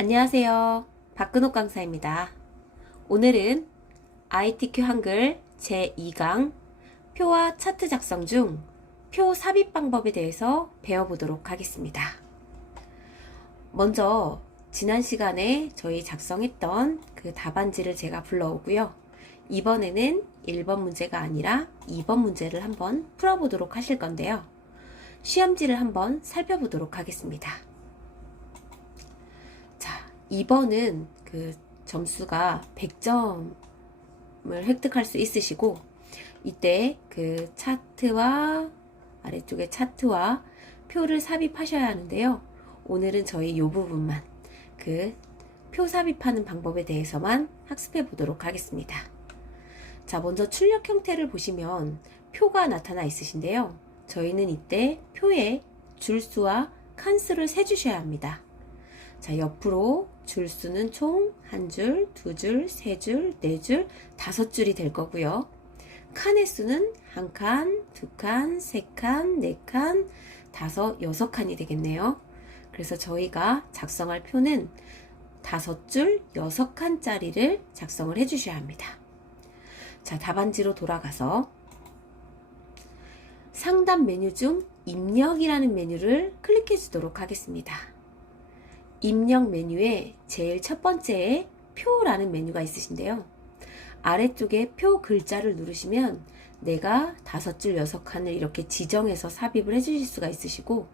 안녕하세요. 박근옥 강사입니다. 오늘은 ITQ 한글 제2강 표와 차트 작성 중 표 삽입 방법에 대해서 배워보도록 하겠습니다. 먼저 지난 시간에 저희 작성했던 그 답안지를 제가 불러오고요. 이번에는 1번 문제가 아니라 2번 문제를 한번 풀어보도록 하실 건데요. 시험지를 한번 살펴보도록 하겠습니다. 2번은 그 점수가 100점을 획득할 수 있으시고, 이때 그 차트와 아래쪽에 차트와 표를 삽입하셔야 하는데요. 오늘은 저희 이 부분만 그 표 삽입하는 방법에 대해서만 학습해 보도록 하겠습니다. 자, 먼저 출력 형태를 보시면 표가 나타나 있으신데요. 저희는 이때 표에 줄수와 칸수를 세주셔야 합니다. 자, 옆으로 줄수는 총 한 줄, 두 줄, 세 줄, 네 줄, 다섯 줄이 될 거고요. 칸의 수는 한 칸, 두 칸, 세 칸, 네 칸, 다섯, 여섯 칸이 되겠네요. 그래서 저희가 작성할 표는 다섯 줄, 여섯 칸짜리를 작성을 해주셔야 합니다. 자, 답안지로 돌아가서 상단 메뉴 중 입력이라는 메뉴를 클릭해 주도록 하겠습니다. 입력 메뉴에 제일 첫 번째에 표라는 메뉴가 있으신데요. 아래쪽에 표 글자를 누르시면 내가 다섯 줄 여섯 칸을 이렇게 지정해서 삽입을 해주실 수가 있으시고,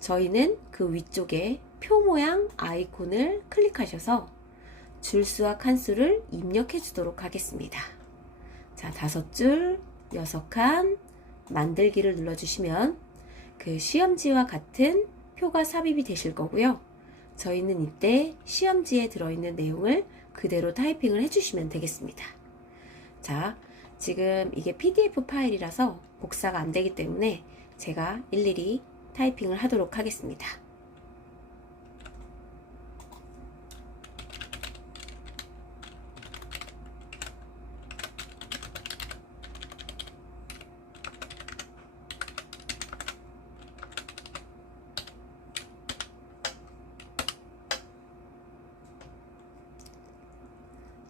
저희는 그 위쪽에 표 모양 아이콘을 클릭하셔서 줄수와 칸수를 입력해 주도록 하겠습니다. 자, 다섯 줄 여섯 칸 만들기를 눌러주시면 그 시험지와 같은 표가 삽입이 되실 거고요. 저희는 이때 시험지에 들어있는 내용을 그대로 타이핑을 해주시면 되겠습니다. 자, 지금 이게 PDF 파일이라서 복사가 안 되기 때문에 제가 일일이 타이핑을 하도록 하겠습니다.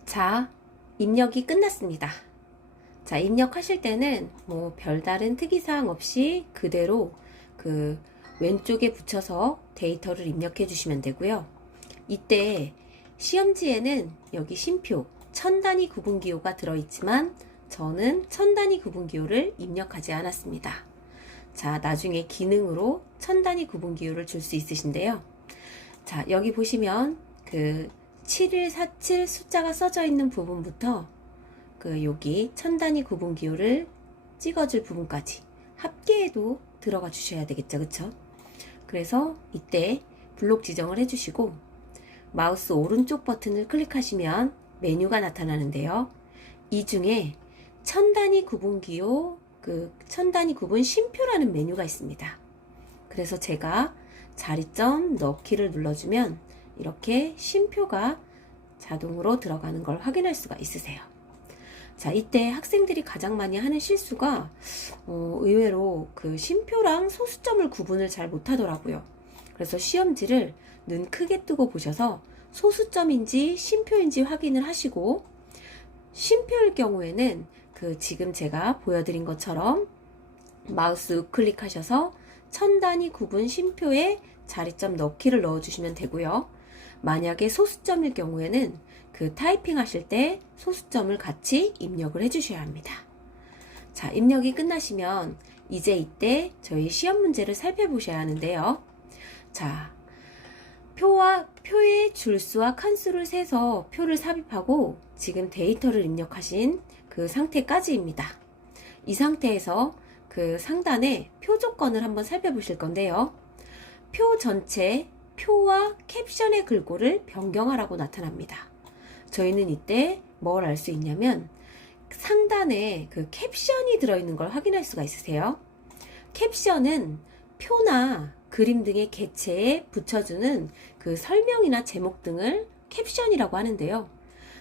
자, 입력이 끝났습니다. 자, 입력하실 때는 뭐 별다른 특이사항 없이 그대로 그 왼쪽에 붙여서 데이터를 입력해 주시면 되고요. 이때 시험지에는 여기 심표, 천단위 구분기호가 들어있지만 저는 천단위 구분기호를 입력하지 않았습니다. 자, 나중에 기능으로 천단위 구분기호를 줄 수 있으신데요. 자, 여기 보시면 그 7147 숫자가 써져 있는 부분부터 그 여기 천단위 구분 기호를 찍어줄 부분까지 합계에도 들어가 주셔야 되겠죠, 그쵸? 그래서 이때 블록 지정을 해주시고 마우스 오른쪽 버튼을 클릭하시면 메뉴가 나타나는데요. 이 중에 천단위 구분 기호, 그 천단위 구분 심표라는 메뉴가 있습니다. 그래서 제가 자리점 넣기를 눌러주면 이렇게 심표가 자동으로 들어가는 걸 확인할 수가 있으세요. 자, 이때 학생들이 가장 많이 하는 실수가 의외로 그 심표랑 소수점을 구분을 잘 못하더라고요. 그래서 시험지를 눈 크게 뜨고 보셔서 소수점인지 심표인지 확인을 하시고, 심표일 경우에는 그 지금 제가 보여드린 것처럼 마우스 우클릭하셔서 천단위 구분 심표에 자리점 넣기를 넣어주시면 되고요. 만약에 소수점일 경우에는 그 타이핑 하실 때 소수점을 같이 입력을 해주셔야 합니다. 자, 입력이 끝나시면 이제 이때 저희 시험 문제를 살펴보셔야 하는데요. 자, 표의 줄수와 칸수를 세서 표를 삽입하고 지금 데이터를 입력하신 그 상태까지입니다. 이 상태에서 그 상단에 표 조건을 한번 살펴보실 건데요. 표 전체 표와 캡션의 글꼴을 변경하라고 나타납니다. 저희는 이때 뭘 알 수 있냐면 상단에 그 캡션이 들어있는 걸 확인할 수가 있으세요. 캡션은 표나 그림 등의 개체에 붙여주는 그 설명이나 제목 등을 캡션이라고 하는데요.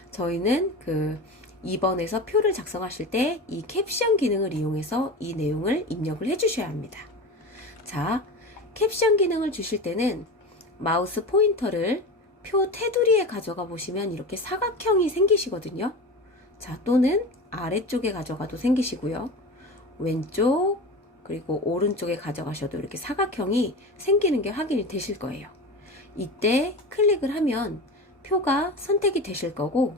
저희는 그 2번에서 표를 작성하실 때 이 캡션 기능을 이용해서 이 내용을 입력을 해주셔야 합니다. 자, 캡션 기능을 주실 때는 마우스 포인터를 표 테두리에 가져가 보시면 이렇게 사각형이 생기시거든요. 자, 또는 아래쪽에 가져가도 생기시고요. 왼쪽 그리고 오른쪽에 가져가셔도 이렇게 사각형이 생기는 게 확인이 되실 거예요. 이때 클릭을 하면 표가 선택이 되실 거고,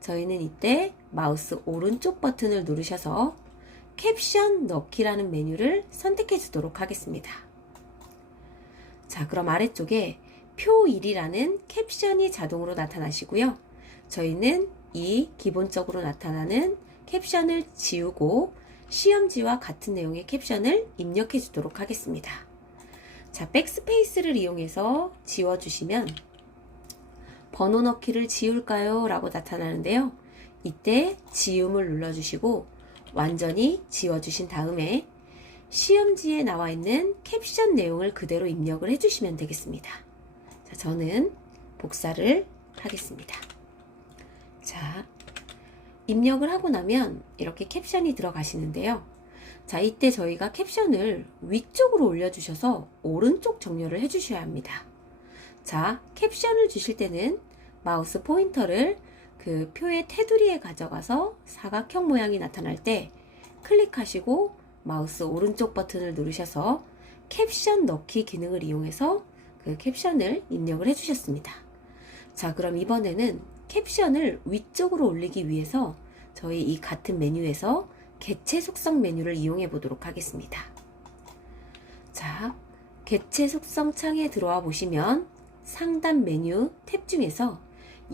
저희는 이때 마우스 오른쪽 버튼을 누르셔서 캡션 넣기라는 메뉴를 선택해 주도록 하겠습니다. 자, 그럼 아래쪽에 표 1이라는 캡션이 자동으로 나타나시고요. 저희는 이 기본적으로 나타나는 캡션을 지우고 시험지와 같은 내용의 캡션을 입력해 주도록 하겠습니다. 자, 백스페이스를 이용해서 지워주시면 번호 넣기를 지울까요? 라고 나타나는데요. 이때 지움을 눌러주시고 완전히 지워주신 다음에 시험지에 나와 있는 캡션 내용을 그대로 입력을 해주시면 되겠습니다. 자, 저는 복사를 하겠습니다. 자, 입력을 하고 나면 이렇게 캡션이 들어가시는데요. 자, 이때 저희가 캡션을 위쪽으로 올려주셔서 오른쪽 정렬을 해주셔야 합니다. 자, 캡션을 주실 때는 마우스 포인터를 그 표의 테두리에 가져가서 사각형 모양이 나타날 때 클릭하시고 마우스 오른쪽 버튼을 누르셔서 캡션 넣기 기능을 이용해서 그 캡션을 입력을 해주셨습니다. 자, 그럼 이번에는 캡션을 위쪽으로 올리기 위해서 저희 이 같은 메뉴에서 개체 속성 메뉴를 이용해 보도록 하겠습니다. 자, 개체 속성 창에 들어와 보시면 상단 메뉴 탭 중에서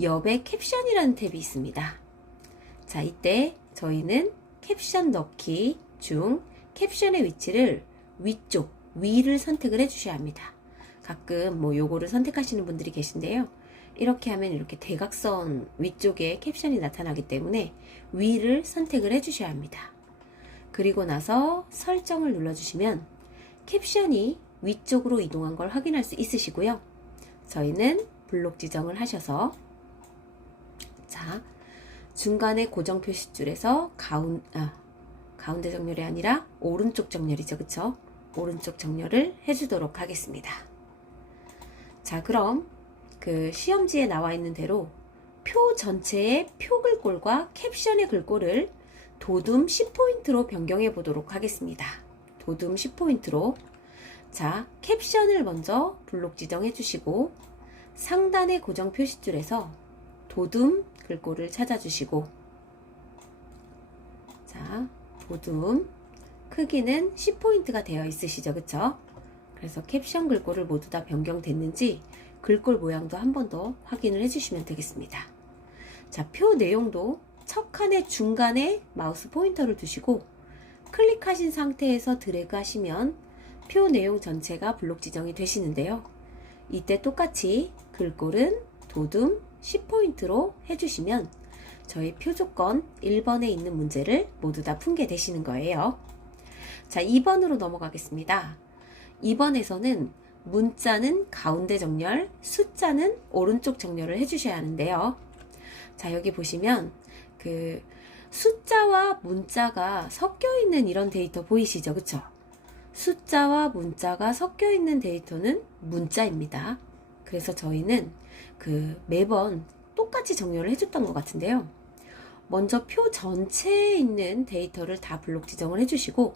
옆에 캡션이라는 탭이 있습니다. 자, 이때 저희는 캡션 넣기 중 캡션의 위치를 위쪽, 위를 선택을 해주셔야 합니다. 가끔 뭐 요거를 선택하시는 분들이 계신데요. 이렇게 하면 이렇게 대각선 위쪽에 캡션이 나타나기 때문에 위를 선택을 해주셔야 합니다. 그리고 나서 설정을 눌러주시면 캡션이 위쪽으로 이동한 걸 확인할 수 있으시고요. 저희는 블록 지정을 하셔서 자, 중간에 고정 표시줄에서 가운데 정렬이 아니라 오른쪽 정렬이죠. 그쵸? 오른쪽 정렬을 해주도록 하겠습니다. 자, 그럼 그 시험지에 나와 있는 대로 표 전체의 표 글꼴과 캡션의 글꼴을 도둠 10포인트로 변경해 보도록 하겠습니다. 도둠 10포인트로. 자, 캡션을 먼저 블록 지정해 주시고 상단의 고정 표시줄에서 도둠 글꼴을 찾아주시고, 자, 도둠 크기는 10포인트가 되어 있으시죠. 그쵸? 그래서 캡션 글꼴을 모두 다 변경됐는지 글꼴 모양도 한 번 더 확인을 해주시면 되겠습니다. 자, 표 내용도 첫 칸의 중간에 마우스 포인터를 두시고 클릭하신 상태에서 드래그 하시면 표 내용 전체가 블록 지정이 되시는데요. 이때 똑같이 글꼴은 도둠 10포인트로 해주시면 저희 표 조건 1번에 있는 문제를 모두 다 푼게 되시는 거예요. 자, 2번으로 넘어가겠습니다. 2번에서는 문자는 가운데 정렬, 숫자는 오른쪽 정렬을 해주셔야 하는데요. 자, 여기 보시면 그 숫자와 문자가 섞여 있는 이런 데이터 보이시죠? 그쵸? 숫자와 문자가 섞여 있는 데이터는 문자입니다. 그래서 저희는 그 매번 똑같이 정렬을 해줬던 것 같은데요. 먼저 표 전체에 있는 데이터를 다 블록 지정을 해주시고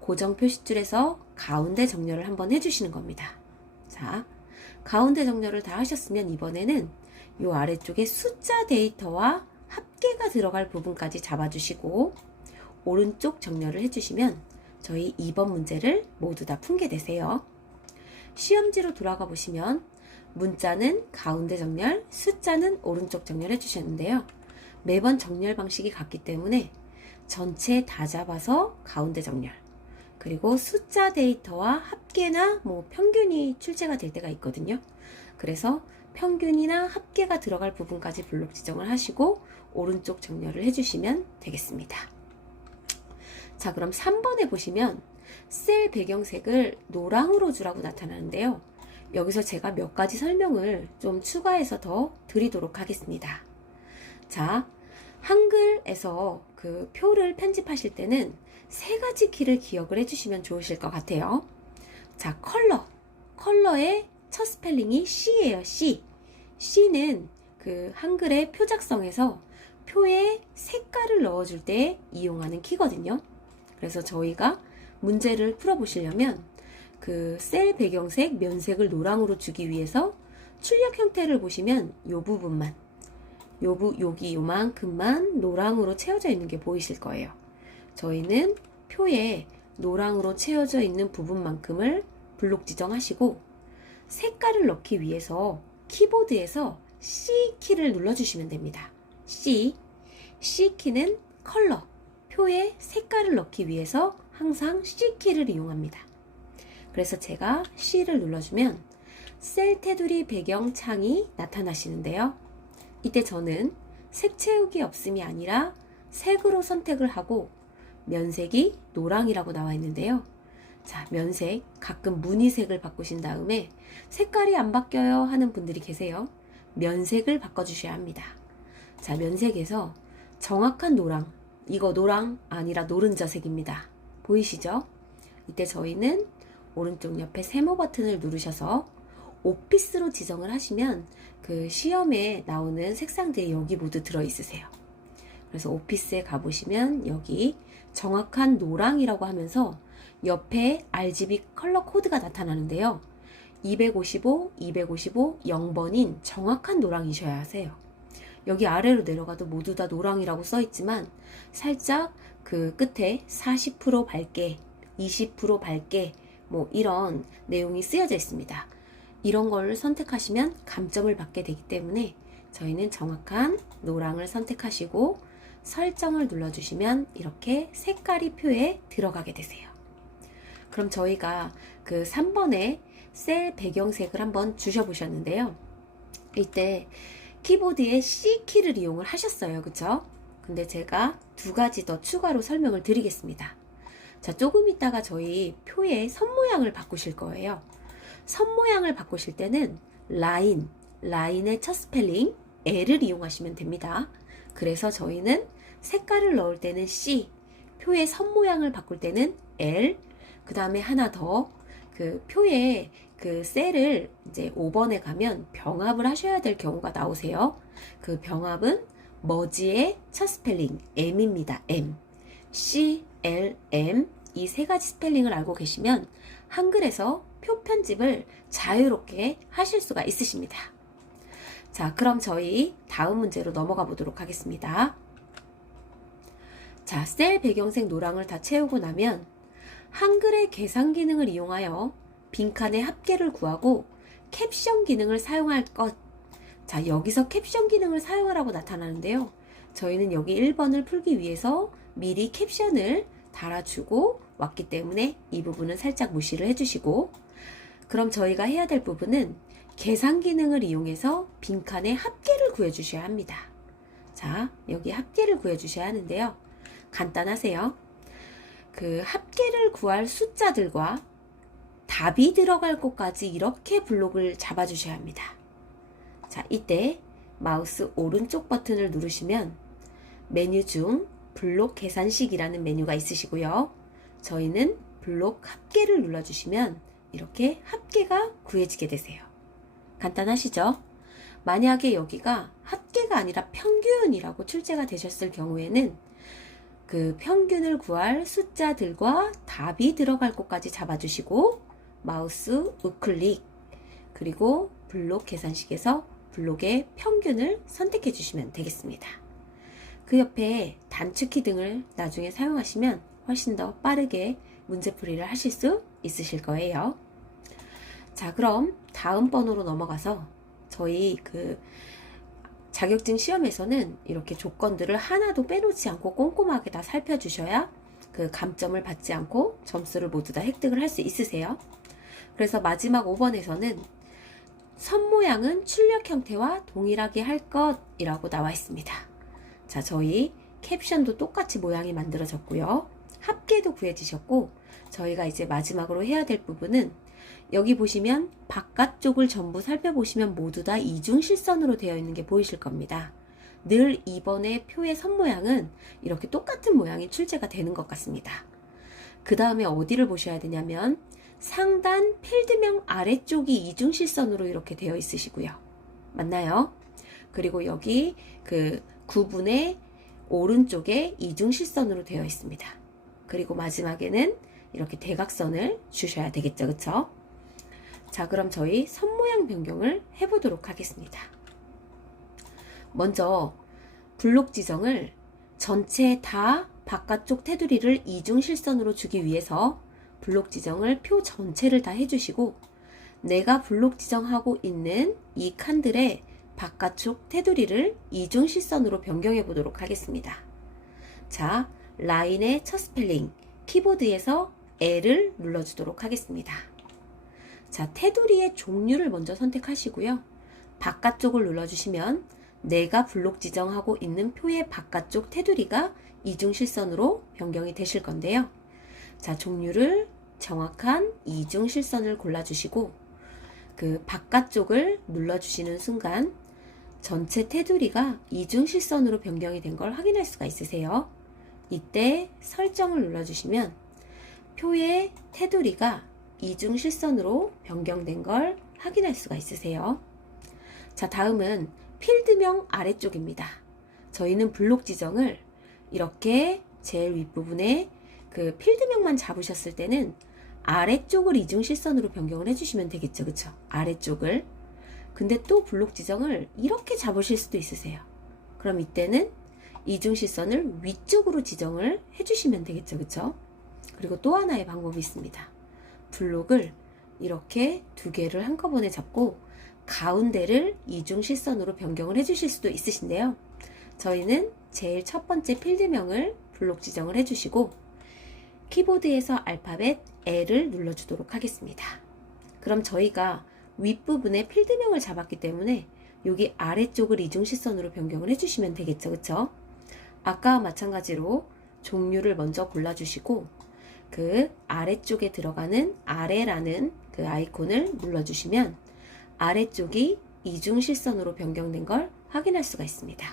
고정 표시줄에서 가운데 정렬을 한번 해주시는 겁니다. 자, 가운데 정렬을 다 하셨으면 이번에는 이 아래쪽에 숫자 데이터와 합계가 들어갈 부분까지 잡아주시고 오른쪽 정렬을 해주시면 저희 2번 문제를 모두 다 푼게 되세요. 시험지로 돌아가 보시면 문자는 가운데 정렬, 숫자는 오른쪽 정렬 해주셨는데요. 매번 정렬 방식이 같기 때문에 전체 다 잡아서 가운데 정렬, 그리고 숫자 데이터와 합계나 뭐 평균이 출제가 될 때가 있거든요. 그래서 평균이나 합계가 들어갈 부분까지 블록 지정을 하시고 오른쪽 정렬을 해주시면 되겠습니다. 자, 그럼 3번에 보시면 셀 배경색을 노랑으로 주라고 나타나는데요. 여기서 제가 몇 가지 설명을 좀 추가해서 더 드리도록 하겠습니다. 자, 한글에서 그 표를 편집하실 때는 세 가지 키를 기억을 해주시면 좋으실 것 같아요. 자, 컬러의 첫 스펠링이 C예요. C. C는 그 한글의 표작성에서 표에 색깔을 넣어줄 때 이용하는 키거든요. 그래서 저희가 문제를 풀어보시려면 그 셀 배경색 면색을 노랑으로 주기 위해서 출력 형태를 보시면 요 부분만 여기 요만큼만 노랑으로 채워져 있는 게 보이실 거예요. 저희는 표에 노랑으로 채워져 있는 부분만큼을 블록 지정하시고 색깔을 넣기 위해서 키보드에서 C키를 눌러주시면 됩니다. C키는 컬러, 표에 색깔을 넣기 위해서 항상 C키를 이용합니다. 그래서 제가 C를 눌러주면 셀 테두리 배경 창이 나타나시는데요. 이때 저는 색 채우기 없음이 아니라 색으로 선택을 하고 면색이 노랑이라고 나와 있는데요. 자, 면색 가끔 무늬색을 바꾸신 다음에 색깔이 안 바뀌어요 하는 분들이 계세요. 면색을 바꿔주셔야 합니다. 자, 면색에서 정확한 노랑, 이거 노랑 아니라 노른자색입니다. 보이시죠? 이때 저희는 오른쪽 옆에 세모 버튼을 누르셔서 오피스로 지정을 하시면 그 시험에 나오는 색상들이 여기 모두 들어있으세요. 그래서 오피스에 가보시면 여기 정확한 노랑이라고 하면서 옆에 RGB 컬러 코드가 나타나는데요. 255, 0번인 정확한 노랑이셔야 하세요. 여기 아래로 내려가도 모두 다 노랑이라고 써있지만 살짝 그 끝에 40% 밝게, 20% 밝게 뭐 이런 내용이 쓰여져 있습니다. 이런 걸 선택하시면 감점을 받게 되기 때문에 저희는 정확한 노랑을 선택하시고 설정을 눌러주시면 이렇게 색깔이 표에 들어가게 되세요. 그럼 저희가 그 3번에 셀 배경색을 한번 주셔보셨는데요. 이때 키보드에 C키를 이용을 하셨어요. 그쵸? 근데 제가 두 가지 더 추가로 설명을 드리겠습니다. 자, 조금 있다가 저희 표의 선 모양을 바꾸실 거예요. 선 모양을 바꾸실 때는 라인의 첫 스펠링 L을 이용하시면 됩니다. 그래서 저희는 색깔을 넣을 때는 C, 표의 선 모양을 바꿀 때는 L, 그 다음에 하나 더 그 표에 그 셀을 이제 5번에 가면 병합을 하셔야 될 경우가 나오세요. 그 병합은 머지의 첫 스펠링 M입니다. M, C, L, M 이 세 가지 스펠링을 알고 계시면 한글에서 표 편집을 자유롭게 하실 수가 있으십니다. 자, 그럼 저희 다음 문제로 넘어가 보도록 하겠습니다. 자, 셀 배경색 노랑을 다 채우고 나면 한글의 계산 기능을 이용하여 빈칸의 합계를 구하고 캡션 기능을 사용할 것. 자, 여기서 캡션 기능을 사용하라고 나타나는데요. 저희는 여기 1번을 풀기 위해서 미리 캡션을 달아주고 왔기 때문에 이 부분은 살짝 무시를 해주시고, 그럼 저희가 해야 될 부분은 계산 기능을 이용해서 빈칸의 합계를 구해주셔야 합니다. 자, 여기 합계를 구해주셔야 하는데요. 간단하세요. 그 합계를 구할 숫자들과 답이 들어갈 곳까지 이렇게 블록을 잡아주셔야 합니다. 자, 이때 마우스 오른쪽 버튼을 누르시면 메뉴 중 블록 계산식이라는 메뉴가 있으시고요. 저희는 블록 합계를 눌러주시면 이렇게 합계가 구해지게 되세요. 간단하시죠? 만약에 여기가 합계가 아니라 평균이라고 출제가 되셨을 경우에는 그 평균을 구할 숫자들과 답이 들어갈 곳까지 잡아주시고 마우스 우클릭, 그리고 블록 계산식에서 블록의 평균을 선택해 주시면 되겠습니다. 그 옆에 단축키 등을 나중에 사용하시면 훨씬 더 빠르게 문제풀이를 하실 수 있으실 거예요. 자, 그럼 다음 번호로 넘어가서 저희 그 자격증 시험에서는 이렇게 조건들을 하나도 빼놓지 않고 꼼꼼하게 다 살펴주셔야 그 감점을 받지 않고 점수를 모두 다 획득을 할 수 있으세요. 그래서 마지막 5번에서는 선 모양은 출력 형태와 동일하게 할 것이라고 나와 있습니다. 자, 저희 캡션도 똑같이 모양이 만들어졌고요. 합계도 구해지셨고, 저희가 이제 마지막으로 해야 될 부분은 여기 보시면 바깥쪽을 전부 살펴보시면 모두 다 이중실선으로 되어 있는 게 보이실 겁니다. 늘 2번의 표의 선 모양은 이렇게 똑같은 모양이 출제가 되는 것 같습니다. 그 다음에 어디를 보셔야 되냐면 상단 필드명 아래쪽이 이중실선으로 이렇게 되어 있으시고요. 맞나요? 그리고 여기 그 구분의 오른쪽에 이중실선으로 되어 있습니다. 그리고 마지막에는 이렇게 대각선을 주셔야 되겠죠. 그쵸? 자, 그럼 저희 선 모양 변경을 해보도록 하겠습니다. 먼저 블록 지정을 전체 다 바깥쪽 테두리를 이중실선으로 주기 위해서 블록 지정을 표 전체를 다 해주시고, 내가 블록 지정하고 있는 이 칸들의 바깥쪽 테두리를 이중실선으로 변경해 보도록 하겠습니다. 자, 라인의 첫 스펠링, 키보드에서 L을 눌러주도록 하겠습니다. 자, 테두리의 종류를 먼저 선택하시고요. 바깥쪽을 눌러주시면 내가 블록 지정하고 있는 표의 바깥쪽 테두리가 이중실선으로 변경이 되실 건데요. 자, 종류를 정확한 이중실선을 골라주시고 그 바깥쪽을 눌러주시는 순간 전체 테두리가 이중실선으로 변경이 된 걸 확인할 수가 있으세요. 이때 설정을 눌러주시면 표의 테두리가 이중실선으로 변경된 걸 확인할 수가 있으세요. 자, 다음은 필드명 아래쪽입니다. 저희는 블록 지정을 이렇게 제일 윗부분에 그 필드명만 잡으셨을 때는 아래쪽을 이중실선으로 변경을 해주시면 되겠죠. 그쵸? 아래쪽을. 근데 또 블록 지정을 이렇게 잡으실 수도 있으세요. 그럼 이때는 이중실선을 위쪽으로 지정을 해주시면 되겠죠. 그쵸? 그리고 또 하나의 방법이 있습니다. 블록을 이렇게 두 개를 한꺼번에 잡고 가운데를 이중실선으로 변경을 해주실 수도 있으신데요. 저희는 제일 첫 번째 필드명을 블록 지정을 해주시고 키보드에서 알파벳 L을 눌러주도록 하겠습니다. 그럼 저희가 윗부분에 필드명을 잡았기 때문에 여기 아래쪽을 이중실선으로 변경을 해주시면 되겠죠. 그쵸? 아까와 마찬가지로 종류를 먼저 골라주시고 그 아래쪽에 들어가는 아래라는 그 아이콘을 눌러주시면 아래쪽이 이중실선으로 변경된 걸 확인할 수가 있습니다.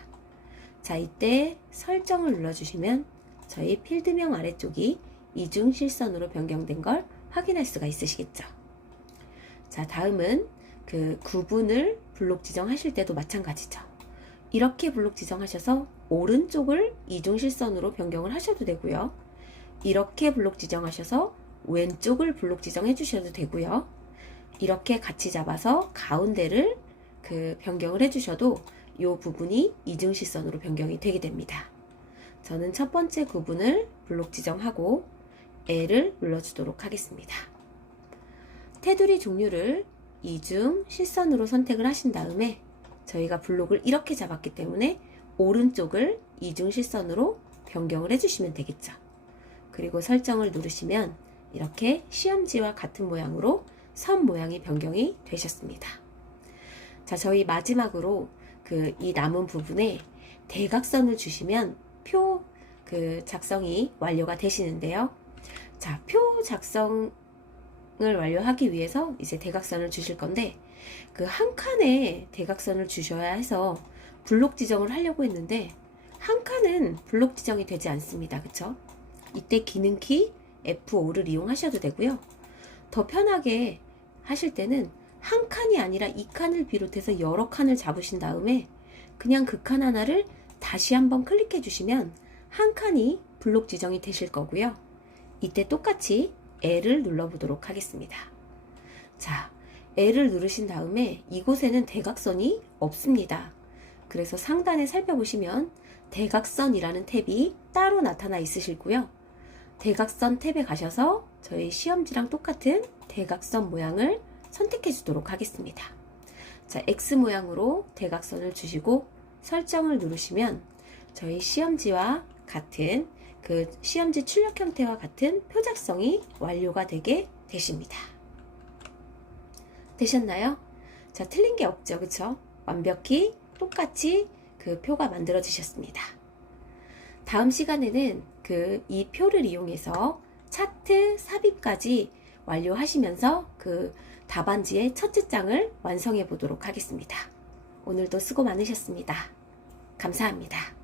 자, 이때 설정을 눌러주시면 저희 필드명 아래쪽이 이중실선으로 변경된 걸 확인할 수가 있으시겠죠. 자, 다음은 그 구분을 블록 지정하실 때도 마찬가지죠. 이렇게 블록 지정하셔서 오른쪽을 이중실선으로 변경을 하셔도 되고요. 이렇게 블록 지정하셔서 왼쪽을 블록 지정해 주셔도 되고요. 이렇게 같이 잡아서 가운데를 그 변경을 해주셔도 이 부분이 이중실선으로 변경이 되게 됩니다. 저는 첫 번째 구분을 블록 지정하고 L을 눌러주도록 하겠습니다. 테두리 종류를 이중 실선으로 선택을 하신 다음에 저희가 블록을 이렇게 잡았기 때문에 오른쪽을 이중 실선으로 변경을 해주시면 되겠죠. 그리고 설정을 누르시면 이렇게 시험지와 같은 모양으로 선 모양이 변경이 되셨습니다. 자, 저희 마지막으로 이 남은 부분에 대각선을 주시면 표 작성이 완료가 되시는데요. 자, 표 작성을 완료하기 위해서 이제 대각선을 주실 건데 그 한 칸에 대각선을 주셔야 해서 블록 지정을 하려고 했는데 한 칸은 블록 지정이 되지 않습니다. 그쵸? 이때 기능키 F5를 이용하셔도 되고요. 더 편하게 하실 때는 한 칸이 아니라 이 칸을 비롯해서 여러 칸을 잡으신 다음에 그냥 그 칸 하나를 다시 한번 클릭해 주시면 한 칸이 블록 지정이 되실 거고요. 이때 똑같이 L을 눌러보도록 하겠습니다. 자, L을 누르신 다음에 이곳에는 대각선이 없습니다. 그래서 상단에 살펴보시면 대각선이라는 탭이 따로 나타나 있으시고요. 대각선 탭에 가셔서 저희 시험지랑 똑같은 대각선 모양을 선택해 주도록 하겠습니다. 자, X 모양으로 대각선을 주시고 설정을 누르시면 저희 시험지와 같은 그 시험지 출력 형태와 같은 표 작성이 완료가 되게 되십니다. 되셨나요? 자, 틀린 게 없죠. 그쵸? 완벽히 똑같이 그 표가 만들어지셨습니다. 다음 시간에는 이 표를 이용해서 차트 삽입까지 완료하시면서 그 답안지의 첫째 장을 완성해 보도록 하겠습니다. 오늘도 수고 많으셨습니다. 감사합니다.